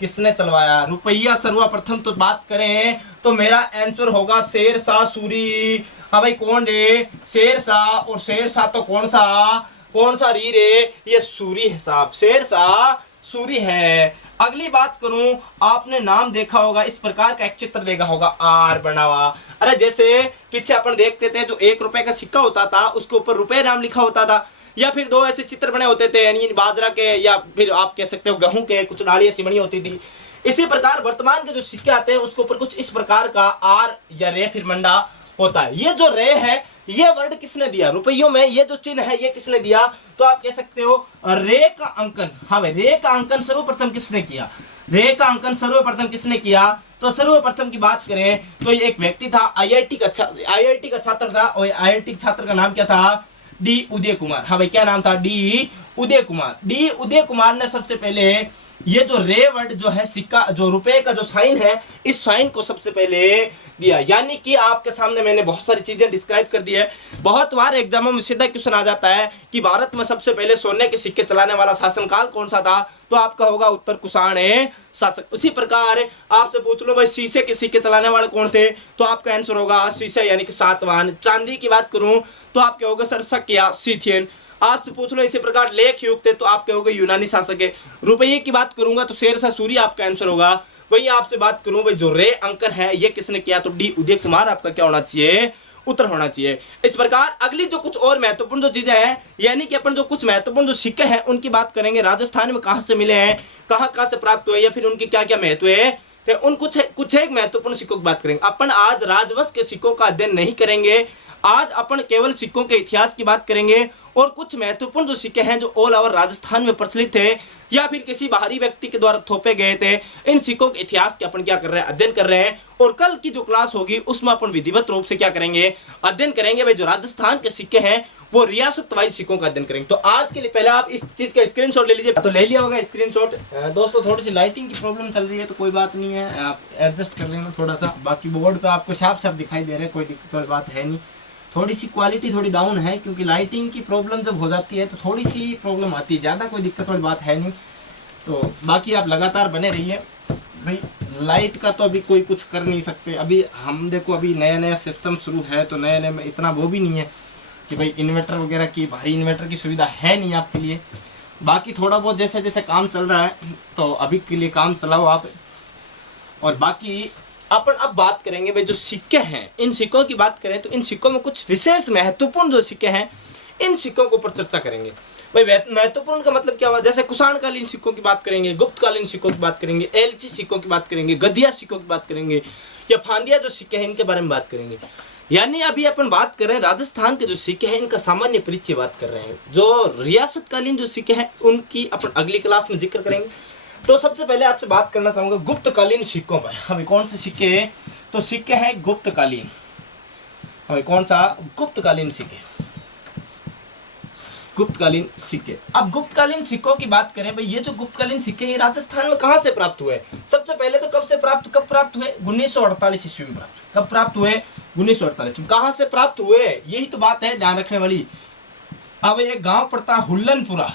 किसने चलवाया? रुपया सर्वप्रथम तो बात करें तो मेरा आंसर होगा शेरशाह सूरी। हाँ भाई, कौन रे? शेरशाह। और शेरशाह तो कौन सा री रे? ये सूरी है साहब, शेरशाह सूरी है। अगली बात करूं, आपने नाम देखा होगा इस प्रकार का एक चित्र देखा होगा आर बना हुआ। अरे जैसे पीछे अपन देखते थे जो 1 रुपए का सिक्का होता था उसके ऊपर रुपए नाम लिखा होता था, या फिर 2 ऐसे चित्र बने होते थे, यानी बाजरा के या फिर आप कह सकते हो गेहूं के, कुछ नाड़ी ऐसी बनी होती थी। इसी प्रकार वर्तमान के जो सिक्के आते हैं उसके ऊपर कुछ इस प्रकार का आर या रे फिर मंडा होता है। ये जो रे है ये वर्ड किसने दिया? रुपयों में ये जो चिन्ह है ये किसने दिया? तो आप कह सकते हो रे का अंकन। हाँ भाई, रे का अंकन सर्वप्रथम किसने किया? रे का अंकन सर्वप्रथम किसने किया? तो सर्वप्रथम की बात करें तो ये एक व्यक्ति था, आईआईटी का छात्र था। और आईआईटी छात्र का नाम क्या था? डी उदय कुमार। हाँ भाई, क्या नाम था? डी उदय कुमार। डी उदय कुमार ने सबसे पहले ये जो रे वर्ड जो है सिक्का, जो रुपए का जो साइन है, इस साइन को सबसे पहले दिया। यानी कि आपके सामने मैंने बहुत सारी चीजें डिस्क्राइब कर दी है। बहुत बार एग्जामों में सीधा क्वेश्चन आ जाता है कि भारत में सबसे पहले सोने के सिक्के चलाने वाला शासनकाल कौन सा था? तो आपका होगा उत्तर कुषाण शासक। उसी प्रकार आपसे पूछ लो भाई शीशे के सिक्के चलाने वाले कौन थे? तो आपका आंसर होगा शीशे यानी कि सातवाहन। चांदी की बात करूं तो आप कहोगे सर शक या सीथियन। आपसे पूछ लो इसी प्रकार लेख युक्त है तो आप कहोगे यूनानी शासक है। रुपये की बात करूंगा तो शेरशाह सूरी आपका आंसर होगा। वही आपसे बात करूं भाई जो रे अंकन है ये किसने किया? तो डी उदय कुमार आपका क्या होना चाहिए? उत्तर होना चाहिए। इस प्रकार अगली जो कुछ और महत्वपूर्ण जो चीजें हैं, यानी कि अपन जो कुछ महत्वपूर्ण जो सिक्के हैं उनकी बात करेंगे। राजस्थान में कहाँ से मिले हैं, कहाँ से प्राप्त हुए, या फिर उनके क्या क्या महत्व है, तो उन कुछ एक महत्वपूर्ण सिक्कों की बात करेंगे। अपन आज राजवंश के सिक्कों का अध्ययन नहीं करेंगे, आज अपन केवल सिक्कों के इतिहास की बात करेंगे और कुछ महत्वपूर्ण जो सिक्के हैं जो ऑल ओवर राजस्थान में प्रचलित थे या फिर किसी बाहरी व्यक्ति के द्वारा थोपे गए थे, इन सिक्कों के इतिहास के अपन क्या कर रहे हैं? अध्ययन कर रहे हैं। और कल की जो क्लास होगी उसमें अपन विधिवत रूप से क्या करेंगे? अध्ययन करेंगे भाई जो राजस्थान के सिक्के हैं वो रियासत वाइज सिक्कों का अध्ययन करेंगे। तो आज के लिए पहले आप इस चीज का स्क्रीनशॉट ले लीजिए। तो ले लिया होगा स्क्रीनशॉट। दोस्तों थोड़ी सी लाइटिंग की प्रॉब्लम चल रही है तो कोई बात नहीं है, आप एडजस्ट कर लेना थोड़ा सा। बाकी बोर्ड पे आपको साफ साफ दिखाई दे रहे हैं, कोई दिक्कत वाली बात है नहीं। थोड़ी सी क्वालिटी थोड़ी डाउन है क्योंकि लाइटिंग की प्रॉब्लम जब हो जाती है तो थोड़ी सी प्रॉब्लम आती है, ज़्यादा कोई दिक्कत वाली बात है नहीं। तो बाकी आप लगातार बने रहिए भाई। लाइट का तो अभी कोई कुछ कर नहीं सकते। अभी हम देखो अभी नया नया सिस्टम शुरू है तो नए नए में इतना वो भी नहीं है कि भाई इन्वर्टर वगैरह की, भारी इन्वर्टर की सुविधा है नहीं आपके लिए। बाकी थोड़ा बहुत जैसे जैसे काम चल रहा है तो अभी के लिए काम चलाओ आप। और बाकी अपन अब बात करेंगे भाई जो सिक्के हैं, इन सिक्कों की बात करें तो इन सिक्कों में कुछ विशेष महत्वपूर्ण जो सिक्के हैं इन सिक्कों के ऊपर चर्चा करेंगे। भाई महत्वपूर्ण का मतलब क्या हुआ? जैसे कुषाणकालीन सिक्कों की बात करेंगे, गुप्तकालीन सिक्कों की बात करेंगे, एलची सिक्कों की बात करेंगे, गधिया सिक्कों की बात करेंगे, या फांदिया जो सिक्के हैं इनके बारे में बात करेंगे। यानी अभी अपन बात कर रहे हैं राजस्थान के जो सिक्के हैं इनका सामान्य परिचय बात कर रहे हैं। जो रियासतकालीन जो सिक्के हैं उनकी अपन अगली क्लास में जिक्र करेंगे। तो सबसे पहले आपसे बात करना चाहूँगा गुप्तकालीन सिक्कों पर। हमें कौन से सिक्के हैं? तो सिक्के हैं गुप्तकालीन। हमें कौन सा? गुप्तकालीन सिक्के। गुप्तकालीन सिक्के। अब गुप्तकालीन सिक्कों की बात करें भाई, ये जो गुप्तकालीन सिक्के ये राजस्थान में कहाँ से प्राप्त हुए? सबसे पहले तो कब प्राप्त हुए? 1948 ईस्वी में प्राप्त। कब प्राप्त हुए? 1948 में। कहाँ से प्राप्त हुए, यही तो बात है ध्यान रखने वाली। अब एक गांव पड़ता है हुल्लनपुरा,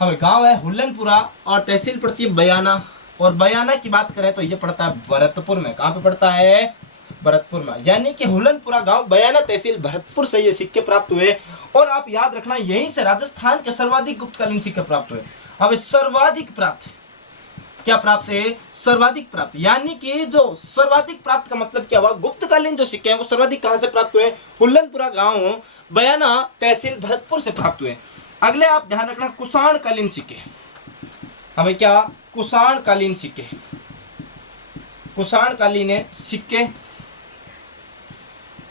हमें गांव है हुल्लनपुरा और तहसील पड़ती है बयाना, और बयाना की बात करें तो ये पड़ता है भरतपुर में। कहाँ पे पड़ता है? भरतपुर में। यानी कि हुल्लनपुरा गांव, बयाना तहसील, भरतपुर से ये सिक्के प्राप्त हुए। और आप याद रखना यहीं से राजस्थान के सर्वाधिक गुप्तकालीन सिक्के प्राप्त हुए। अब सर्वाधिक प्राप्त क्या प्राप्त है? सर्वाधिक प्राप्त, यानी कि जो सर्वाधिक प्राप्त का मतलब क्या हुआ? गुप्तकालीन जो सिक्के हैं वो सर्वाधिक कहां से प्राप्त हुए? हुल्लनपुरा गांव, बयाना तहसील, भरतपुर से प्राप्त हुए। अगले आप ध्यान रखना कुषाणकालीन सिक्के। हमें क्या? कुषाणकालीन सिक्के। कुषाणकालीन सिक्के,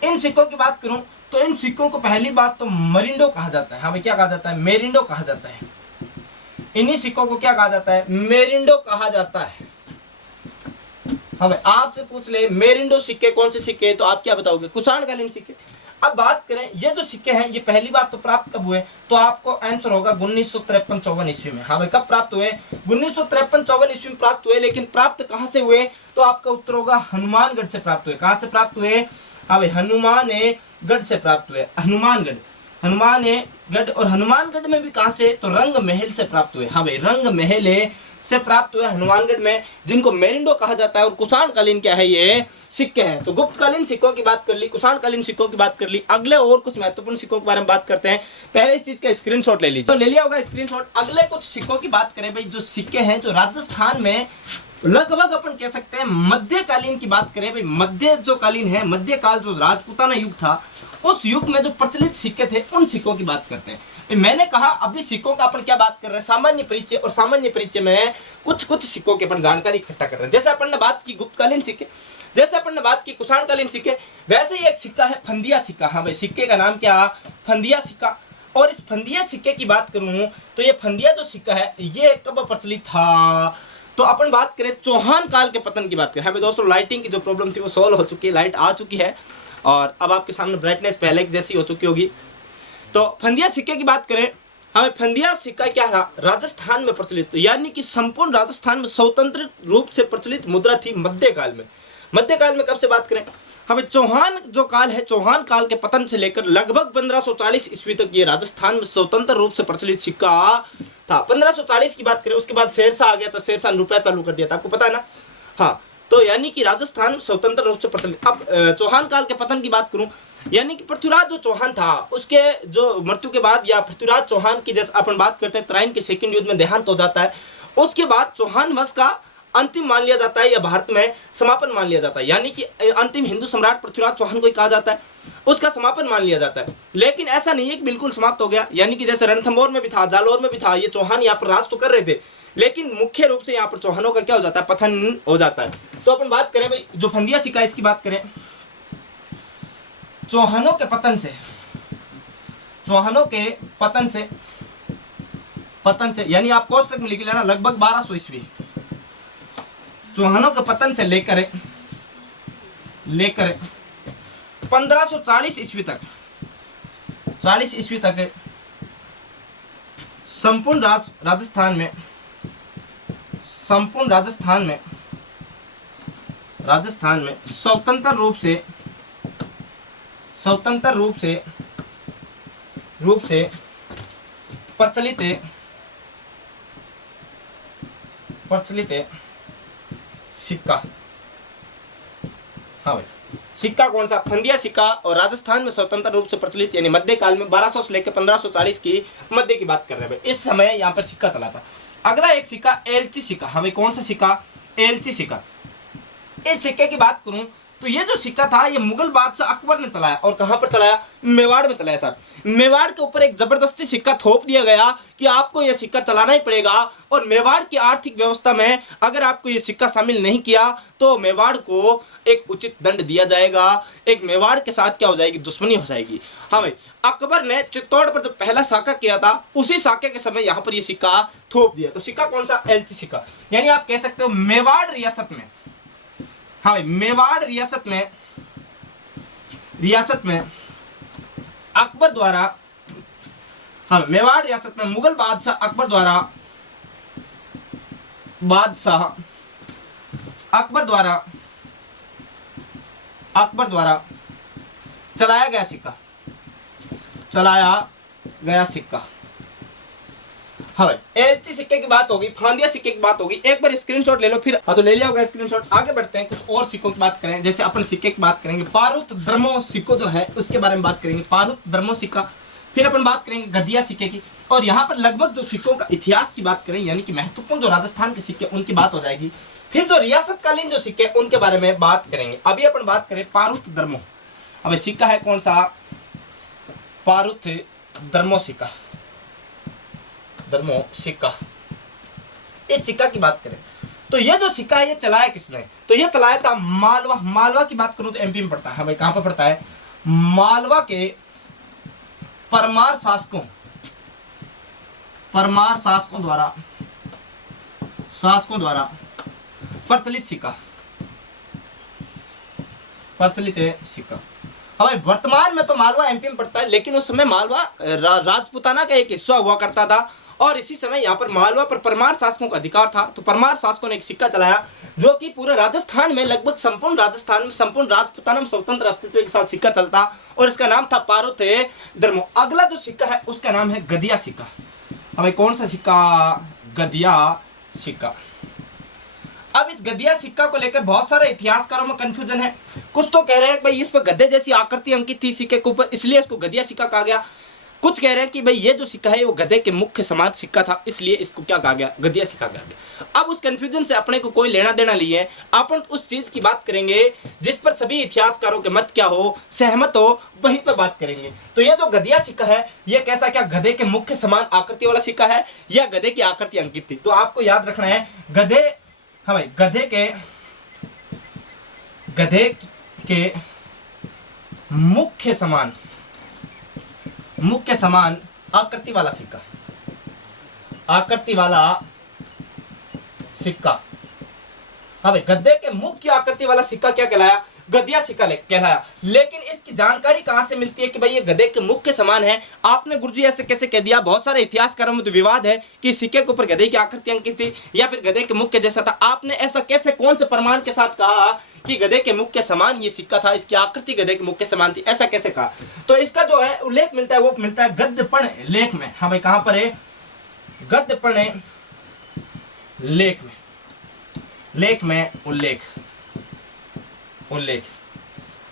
इन सिक्कों की बात करूं तो इन सिक्कों को पहली बात तो मरिंडो कहा जाता है। हमें क्या कहा जाता है? मेरिंडो कहा जाता है। इन्हीं सिक्कों को क्या कहा जाता है? मेरिंडो कहा जाता है। हमें आपसे पूछ ले मेरिंडो सिक्के कौन से सिक्के, तो आप क्या बताओगे? कुषाणकालीन सिक्के। अब बात करें ये जो सिक्के हैं ये पहली बात तो प्राप्त कब हुए, तो आपको आंसर होगा 1953-54 ईस्वी में। हाँ भाई, कब प्राप्त हुए? 1953-54 ईस्वी में प्राप्त हुए। लेकिन प्राप्त कहां से हुए, तो आपका उत्तर होगा हनुमानगढ़ से प्राप्त हुए। कहां से प्राप्त हुए? हाँ भाई, हनुमानगढ़ से प्राप्त हुए। हनुमानगढ़, हनुमानगढ़। और हनुमानगढ़ में भी कहां से, तो रंग महल से प्राप्त हुए। हाँ भाई, रंग महल से प्राप्त हुए हनुमानगढ़ में, जिनको मेरिंडो कहा जाता है। और कुषाणकालीन क्या है? ये सिक्के हैं। तो गुप्तकालीन सिक्कों की बात कर ली, कुषाणकालीन सिक्कों की बात कर ली। अगले और कुछ महत्वपूर्ण सिक्कों के बारे में बात करते हैं। पहले इस चीज का स्क्रीनशॉट ले लीजिए, तो ले लिया होगा स्क्रीनशॉट। अगले कुछ सिक्कों की बात करें भाई, जो सिक्के हैं जो राजस्थान में लगभग अपन कह सकते हैं मध्यकालीन की बात करें भाई, मध्य जो कालीन है, मध्यकाल जो राजपूताना युग था, उस युग में जो प्रचलित सिक्के थे उन सिक्कों की बात करते हैं। मैंने कहा अभी सिक्कों का अपन क्या बात कर रहे हैं? सामान्य परिचय। और सामान्य परिचय में कुछ सिक्कों की अपन जानकारी इकट्ठा कर रहे हैं। जैसे अपन ने बात की गुप्तकालीन सिक्के, जैसे अपन ने बात की कुषाणकालीन सिक्के, वैसे ही एक सिक्का है फंदिया सिक्का। हाँ भाई, सिक्के का नाम क्या? फंदिया सिक्का। और इस फंदिया सिक्के की बात करूं तो ये फंदिया जो सिक्का है ये कब प्रचलित था, तो अपन बात करें चौहान काल के पतन की बात करें। हाँ दोस्तों, लाइटिंग की जो प्रॉब्लम थी वो सॉल्व हो चुकी है, लाइट आ चुकी है और अब आपके सामने ब्राइटनेस पहले जैसी हो चुकी होगी। तो फंदिया सिक्के की बात करें, हमें फंदिया सिक्का क्या था? राजस्थान में प्रचलित, यानी कि संपूर्ण राजस्थान में स्वतंत्र रूप से प्रचलित मुद्रा थी मध्यकाल में। मध्यकाल में कब से बात करें? हमें चौहान जो काल है, चौहान काल के पतन से लेकर लगभग 1540 ईस्वी तक ये राजस्थान में स्वतंत्र रूप से प्रचलित सिक्का था। 1540 की बात करें, उसके बाद शेरशाह आ गया था, शेरशाह ने रुपया चालू कर दिया था, आपको पता है ना। हाँ, तो यानी कि राजस्थान स्वतंत्र रूप से प्रचलित। अब चौहान काल के पतन की बात करूं, यानी कि पृथ्वीराज जो चौहान था उसके जो मृत्यु के बाद, या पृथ्वीराज चौहान की जैसे अपन बात करते हैं तराइन के सेकंड युद्ध में देहांत हो जाता है, उसके बाद चौहान वंश का अंतिम मान लिया जाता है या भारत में समापन मान लिया जाता है। यानी कि अंतिम हिंदू सम्राट पृथ्वीराज चौहान को ही कहा जाता है, उसका समापन मान लिया जाता है। लेकिन ऐसा नहीं है कि बिल्कुल समाप्त हो गया, यानी कि जैसे रणथंभौर में भी था, जालौर में भी था, ये चौहान यहाँ पर राज तो कर रहे थे, लेकिन मुख्य रूप से यहाँ पर चौहानों का क्या हो जाता है? पतन हो जाता है। तो अपन बात करें भाई जो फंदिया सिक्का, इसकी बात करें चौहानों के पतन से, चौहानों के पतन से यानी आप कोष्टक में लिख लेना लगभग 1200 ईस्वी, चौहानों के पतन से लेकर 1540 ईस्वी तक, 40 ईस्वी तक संपूर्ण राजस्थान में स्वतंत्र रूप से प्रचलित सिक्का। हाँ भाई, सिक्का कौन सा? फंदिया सिक्का। और राजस्थान में स्वतंत्र रूप से प्रचलित यानी मध्यकाल में 1200 से लेकर 1540 की मध्य की बात कर रहे हैं। इस समय यहाँ पर सिक्का चला था। अगला एक सिक्का एलची सिक्का। हमें कौन सा सिक्का? एलची सिक्का। इस सिक्के की बात करूं तो ये जो सिक्का था ये मुगल बादशाह अकबर ने चलाया। और कहां पर चलाया? मेवाड़ में चलाया सर। मेवाड़ के ऊपर एक जबरदस्ती सिक्का थोप दिया गया कि आपको ये सिक्का चलाना ही पड़ेगा, और मेवाड़ की आर्थिक व्यवस्था में अगर आपको ये सिक्का शामिल नहीं किया तो मेवाड़ को एक उचित दंड दिया जाएगा, एक मेवाड़ के साथ क्या हो जाएगी? दुश्मनी हो जाएगी। हाँ भाई, अकबर ने चित्तौड़ पर जो पहला साका किया था उसी साके के समय यहाँ पर ये सिक्का थोप दिया। तो सिक्का कौन सा? एलची सिक्का। यानी आप कह सकते हो मेवाड़ रियासत में, हाँ भाई, मेवाड़ रियासत में अकबर द्वारा हाँ, मेवाड़ रियासत में मुगल बादशाह अकबर द्वारा चलाया गया सिक्का। हाँ भाई, एलची सिक्के की बात होगी, फांदिया सिक्के की बात होगी। एक बार स्क्रीनशॉट ले लो फिर। हाँ, तो ले लिया होगा स्क्रीनशॉट। आगे बढ़ते हैं, कुछ और सिक्कों की बात करें। जैसे अपन सिक्के की बात करेंगे, पारुत धर्मो सिक्को जो है उसके बारे में बात करेंगे, पारुत धर्मो सिक्का। फिर अपन बात करेंगे गदिया सिक्के की। और यहाँ पर लगभग जो सिक्कों का इतिहास की बात करें, यानी कि महत्वपूर्ण जो राजस्थान के सिक्के उनकी बात हो जाएगी। फिर जो रियासतकालीन जो सिक्के उनके बारे में बात करेंगे। अभी अपन बात करें पारुत धर्मो। अब सिक्का है कौन सा? पारुत धर्मो सिक्का। इस सिक्का की बात करें तो ये जो सिक्का है ये चलाया किसने? तो ये चलाया था मालवा की बात करूं तो एमपी में पड़ता है भाई। कहां पर पड़ता है? मालवा के परमार शासकों द्वारा प्रचलित सिक्का। भाई वर्तमान में तो मालवा एमपी में पड़ता है, लेकिन उस समय मालवा राजपूताना का एक हिस्सा हुआ करता था। और इसी समय यहाँ पर मालवा पर परमार शासकों का अधिकार था। तो परमार शासकों ने एक सिक्का चलाया जो कि पूरे राजस्थान में, लगभग संपूर्ण राजस्थान में, संपूर्ण राजपूताना में स्वतंत्र अस्तित्व के साथ सिक्का चलता, और इसका नाम था पारुत धर्मो। अगला जो सिक्का है उसका नाम है गदिया सिक्का। भाई कौन सा सिक्का? गदिया सिक्का। अब इस गदिया सिक्का को लेकर बहुत सारे इतिहासकारों में कंफ्यूजन है। कुछ तो कह रहे हैं कि भाई इस पर गधे जैसी आकृति अंकित थी सिक्के के ऊपर, इसलिए इसको गदिया सिक्का कहा गया। कुछ कह रहे हैं कि भाई ये जो सिक्का है वो गधे के मुख के समान सिक्का था, इसलिए इसको क्या कहा गया? गदिया सिक्का कहा गया। अब उस कंफ्यूजन से अपने को कोई लेना देना नहीं है। अपन उस चीज की बात करेंगे जिस पर सभी इतिहासकारों के मत क्या हो, सहमत हो, वहीं पर बात करेंगे। तो ये जो गदिया सिक्का है ये कैसा, क्या गधे के मुख के समान आकृति वाला सिक्का है या गधे की आकृति अंकित थी? तो आपको याद रखना है गधे, हाँ भाई, गधे के मुख के समान आकृति वाला सिक्का। हाँ भाई, गधे के मुख की आकृति वाला सिक्का क्या कहलाया? गदिया सिक्का कहलाया। लेकिन इसकी जानकारी कहां से मिलती है कि भाई ये गधे के मुख के समान है? आपने गुरुजी ऐसे कैसे कह दिया? बहुत सारे इतिहासकारों में तो विवाद है कि सिक्के के ऊपर गधे की आकृति अंकित थी या फिर गधे के मुख के जैसा था। आपने ऐसा कैसे, कौन से प्रमाण के साथ कहा कि गधे के मुख के समान ये सिक्का था, इसकी आकृति गधे के मुख के समान थी? ऐसा कैसे कहा? तो इसका जो है उल्लेख मिलता है वो मिलता है गद्यपर्ण लेख में। हाँ भाई, कहां पर है? गद्यपर्ण लेख में उल्लेख।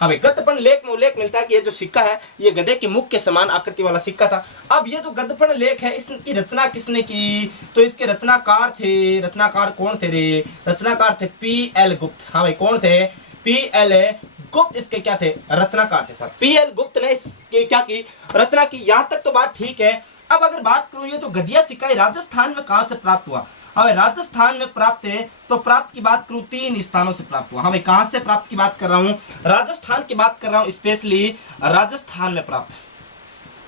अभी गद्यपर्ण लेख में उल्लेख मिलता है कि ये जो सिक्का है ये गधे के मुख के समान आकृति वाला सिक्का था। अब ये जो गद्यपर्ण लेख है इसकी रचना किसने की? तो इसके रचनाकार कौन थे रे? रचनाकार थे P.L. गुप्त। हाँ भाई, कौन थे? P.L. गुप्त इसके क्या थे? रचनाकार थे साहब। P.L. गुप्त ने इसकी क्या की? रचना की। यहां तक तो बात ठीक है। अब अगर बात करूं ये जो गदिया सिक्का है राजस्थान में कहां से प्राप्त हुआ? अब राजस्थान में प्राप्त है तो प्राप्त की बात करूं 3 स्थानों से प्राप्त हुआ। हाँ भाई, कहां से प्राप्त की बात कर रहा हूं? राजस्थान की बात कर रहा हूं, स्पेशली राजस्थान में प्राप्त।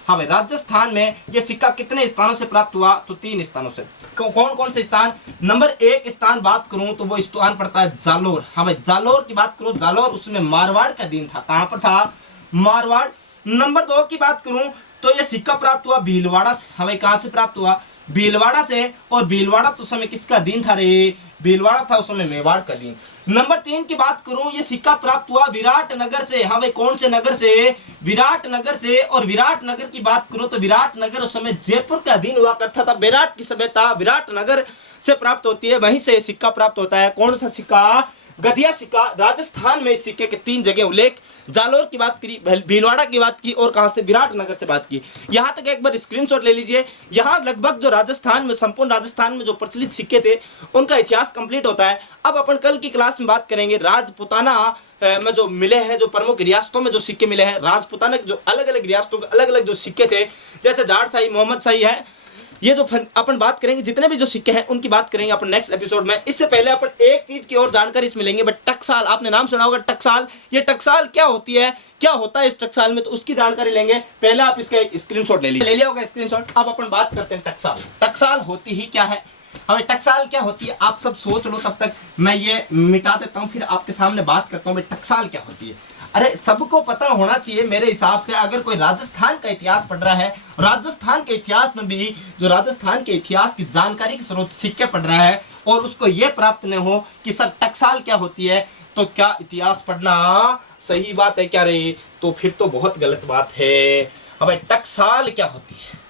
हाँ भाई, राजस्थान में ये सिक्का कितने स्थानों से प्राप्त हुआ? तो 3 स्थानों से। कौन कौन से स्थान? नंबर 1 स्थान बात करूं तो वो स्थान पड़ता है जालोर। हाँ भाई, जालोर की बात करूं, जालोर उसमें मारवाड़ का दिन था। कहां पर था? मारवाड़। नंबर 2 की बात करूं तो ये सिक्का प्राप्त हुआ भीलवाड़ा से। हाँ भाई, कहां से प्राप्त हुआ? भीलवाड़ा से। और भीलवाड़ा तो उस समय किसका दिन था रे? भीलवाड़ा था उस समय मेवाड़ का दिन। नंबर 3 की बात करूं ये सिक्का प्राप्त हुआ विराटनगर से। हाँ भाई, कौन से नगर से? विराटनगर से। और विराटनगर की बात करूं तो विराटनगर उस समय जयपुर का दिन हुआ करता था। विराट की सभ्यता विराटनगर से प्राप्त होती है, वहीं से सिक्का प्राप्त होता है। कौन सा सिक्का? गदिया सिक्का। राजस्थान में इस सिक्के के 3 जगह उल्लेख, जालोर की बात करी, भीलवाड़ा की बात की और कहां से? विराटनगर से बात की। यहां तक एक बार स्क्रीनशॉट ले लीजिए। यहां लगभग जो राजस्थान में, संपूर्ण राजस्थान में जो प्रचलित सिक्के थे उनका इतिहास कंप्लीट होता है। अब अपन कल की क्लास में बात करेंगे राजपूताना में जो मिले हैं, जो प्रमुख रियासतों में जो सिक्के मिले हैं, राजपूताना के जो अलग अलग रियासतों के अलग अलग जो सिक्के थे, जैसे जाटशाही, मोहम्मद शाही है, ये जो अपन बात करेंगे, जितने भी जो सिक्के हैं उनकी बात करेंगे अपन नेक्स्ट एपिसोड में। इससे पहले अपन एक चीज की और जानकारी इसमें लेंगे, बट टकसाल, आपने नाम सुना होगा टकसाल। ये टकसाल क्या होती है, क्या होता है इस टकसाल में, तो उसकी जानकारी लेंगे। पहले आप इसका एक स्क्रीनशॉट ले लिया होगा स्क्रीनशॉट। अब अपन बात करते हैं टकसाल। टकसाल होती ही क्या है? अब टकसाल क्या होती है आप सब सोच लो, तब तक मैं ये मिटा देता हूं, फिर आपके सामने बात करता हूं टकसाल क्या होती है। अरे सबको पता होना चाहिए मेरे हिसाब से। अगर कोई राजस्थान का इतिहास पढ़ रहा है, राजस्थान के इतिहास में भी जो राजस्थान के इतिहास की जानकारी के स्रोत सिक्के पढ़ रहा है और उसको ये प्राप्त न हो कि सर टकसाल क्या होती है, तो क्या इतिहास पढ़ना सही बात है क्या रे? तो फिर तो बहुत गलत बात है। अब टकसाल क्या होती है?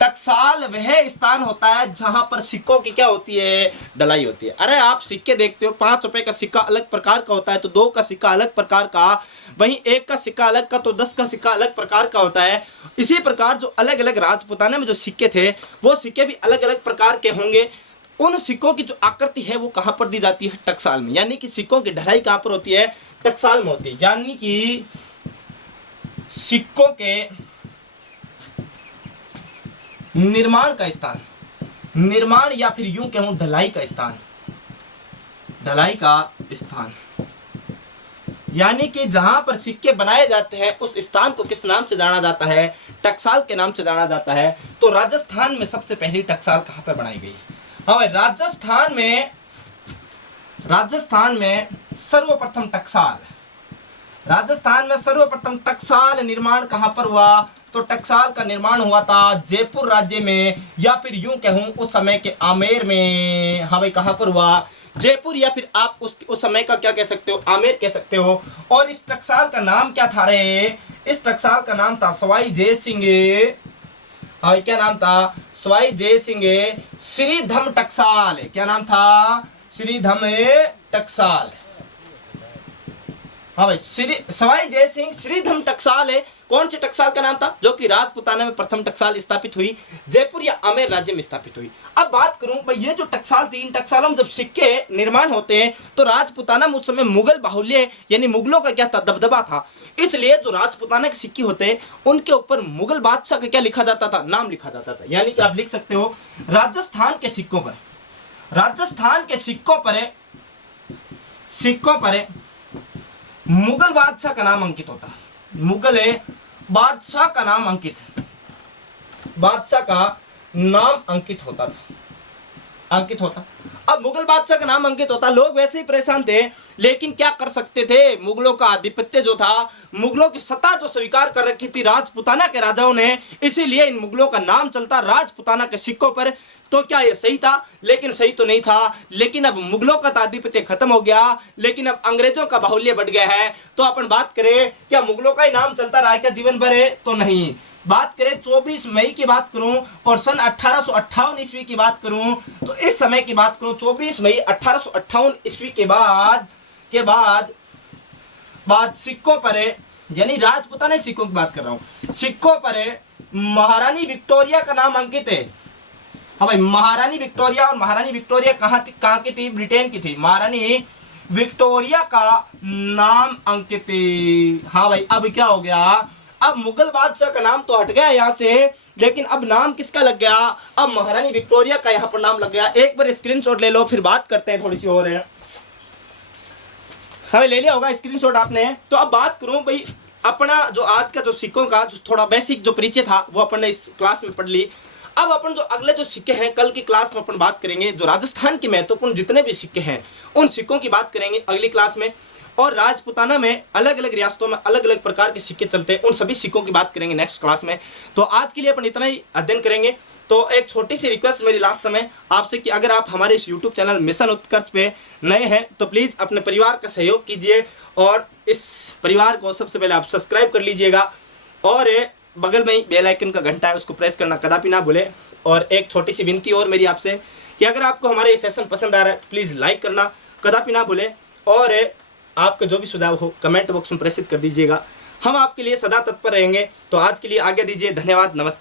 टकसाल वह स्थान होता है जहां पर सिक्कों की क्या होती है, ढलाई होती है। अरे आप सिक्के देखते हो, 5 रुपए का सिक्का अलग प्रकार का होता है, तो 2 का सिक्का अलग प्रकार का, वहीं 1 का सिक्का अलग का, तो 10 का सिक्का अलग प्रकार का होता है। इसी प्रकार जो अलग अलग राजपुताना में जो सिक्के थे वो सिक्के भी अलग अलग प्रकार के होंगे। उन सिक्कों की जो आकृति है वो कहाँ पर दी जाती है, टकसाल में। यानी कि सिक्कों की ढलाई कहाँ पर होती है, टकसाल में होती है। यानी कि सिक्कों के निर्माण का स्थान, निर्माण या फिर यूं कहूं ढलाई का स्थान, ढलाई का स्थान, यानी कि जहां पर सिक्के बनाए जाते हैं उस स्थान को किस नाम से जाना जाता है, टकसाल के नाम से जाना जाता है। तो राजस्थान में सबसे पहली टकसाल कहां पर बनाई गई? हाँ, राजस्थान में सर्वप्रथम टकसाल, राजस्थान में सर्वप्रथम टकसाल निर्माण कहां पर हुआ? तो टकसाल का निर्माण हुआ था जयपुर राज्य में, या फिर यूं कहूं उस समय के आमेर में। हाँ भाई, कहां पर हुआ? जयपुर, या फिर आप उस समय का क्या कह सकते हो, आमेर कह सकते हो। और इस टकसाल का नाम क्या था रे? इस टकसाल का नाम था सवाई जय सिंह। हाँ, क्या नाम था? सवाई जय सिंह श्रीधम टकसाल। क्या नाम था? श्रीधम टकसाल। हाँ भाई, सवाई जय सिंह श्रीधम टकसाल है। कौन से टकसाल का नाम था? जो कि राजपुताना में प्रथम टकसाल स्थापित हुई, जयपुर या आमेर राज्य में स्थापित हुई। अब बात करूं भाई, ये जो टकसाल थी, इन टकसालों में जब सिक्के निर्माण होते हैं तो राजपुताना में उस समय मुगल बाहुल्य यानी मुगलों का क्या था, दबदबा था। इसलिए जो राजपुताना के सिक्के होते हैं उनके ऊपर मुगल बादशाह का क्या लिखा जाता था, नाम लिखा जाता था। यानी कि आप लिख सकते हो राजस्थान के सिक्कों पर, राजस्थान के सिक्कों पर मुगल बादशाह का नाम अंकित होता, मुगल बादशाह का नाम अंकित, बादशाह का नाम अंकित होता था, अंकित होता। अब मुगल बादशाह का नाम अंकित होता, लोग वैसे ही परेशान थे, लेकिन क्या कर सकते थे? मुगलों का आधिपत्य जो था, मुगलों की सत्ता जो स्वीकार कर रखी थी राजपुताना के राजाओं ने, इसीलिए इन मुगलों का नाम चलता राजपुताना के सिक्कों पर। तो क्या ये सही था? लेकिन सही तो नहीं था। लेकिन अब मुगलों का आधिपत्य खत्म हो गया, लेकिन अब अंग्रेजों का बाहुल्य बढ़ गया है। तो अपन बात करें, क्या मुगलों का ही नाम चलता रहा क्या जीवन भर है? तो नहीं। बात करें 24 मई की बात करूं और सन 1858 ईस्वी की बात करूं, तो इस समय की बात करूं 24 मई 1858 ईस्वी के बाद सिक्कों पर, यानी राजपुताना के सिक्कों की बात कर रहा हूं, सिक्कों पर महारानी विक्टोरिया का नाम अंकित है। हाँ भाई, महारानी विक्टोरिया, और महारानी विक्टोरिया कहाँ की थी? ब्रिटेन की थी। महारानी विक्टोरिया का नाम अंकित। हाँ भाई, अब क्या हो गया? अब मुगल बादशाह का नाम तो हट गया यहाँ से, लेकिन अब नाम किसका लग गया? अब महारानी विक्टोरिया का यहाँ पर नाम लग गया। एक बार स्क्रीनशॉट ले लो, फिर बात करते हैं थोड़ी सी और है। हाँ, ले लिया होगा स्क्रीनशॉट आपने। तो अब बात करूं भाई, अपना जो आज का जो सिक्कों का जो थोड़ा बेसिक जो परिचय था वो अपन ने इस क्लास में पढ़ ली। अब अपन जो अगले जो सिक्के हैं, कल की क्लास में अपन बात करेंगे जो राजस्थान के महत्वपूर्ण जितने भी सिक्के हैं उन सिक्कों की बात करेंगे अगली क्लास में। और राजपुताना में अलग अलग रियासतों में अलग अलग प्रकार के सिक्के चलते हैं, उन सभी सिक्कों की बात करेंगे नेक्स्ट क्लास में। तो आज के लिए अपन इतना ही अध्ययन करेंगे। तो एक छोटी सी रिक्वेस्ट मेरी लास्ट समय आपसे कि अगर आप हमारे इस यूट्यूब चैनल मिशन उत्कर्ष पे नए हैं तो प्लीज़ अपने परिवार का सहयोग कीजिए और इस परिवार को सबसे पहले आप सब्सक्राइब कर लीजिएगा, और बगल में ही बेल आइकन का घंटा है उसको प्रेस करना कदापि ना भूलें। और एक छोटी सी विनती और मेरी आपसे कि अगर आपको हमारे ये सेशन पसंद आ रहा है तो प्लीज़ लाइक करना कदापि ना भूलें, और आपके जो भी सुझाव हो कमेंट बॉक्स में प्रेषित कर दीजिएगा। हम आपके लिए सदा तत्पर रहेंगे। तो आज के लिए आज्ञा दीजिए। धन्यवाद, नमस्कार।